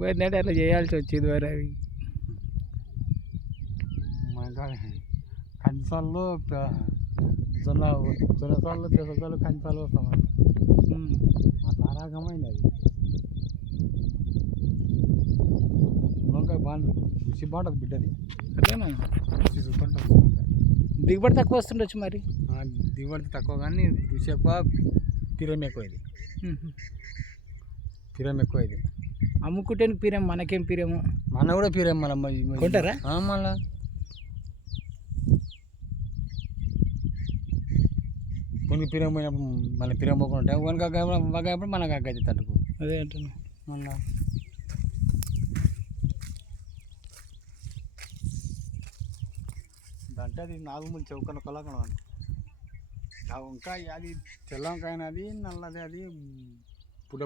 పోయిందంటే అట్లా చేయాల్సి వచ్చింది మరి అవి. ఇంకా కంచాల్లో జొన్న జొన్నసాలు పెసరసాలు కంచాలు వస్తాం అట్లా రకమైంది అది. వంకాయ బాగుంటుంది, రుచి బాగుంటుంది బిడ్డది. అదేనా రుచి సూపర్ ఉంటుంది. దిగుబడి తక్కువ వస్తుండొచ్చు మరి. దిగుబడి తక్కువ కానీ రుచి ఎక్కువ, పిరం ఎక్కువ. ఇది పిరం ఎక్కువ. ఇది అమ్ముకుంటే పీరేం, మనకేం పీరేము. మన కూడా పిరం మళ్ళీ కొంటారా మళ్ళా. కొన్ని పిరం పోయినప్పుడు మళ్ళీ పిరం పోకుండా ఉంటాయి. వనకాయప్పుడు మన కాక అయితే తట్టుకు. అదే అంటున్నా మళ్ళా అంటే అది నాగుమూలి చౌకన కొలకడం. ఆ వంకాయ అది తెల్ల వంకాయ, అది నల్లది, అది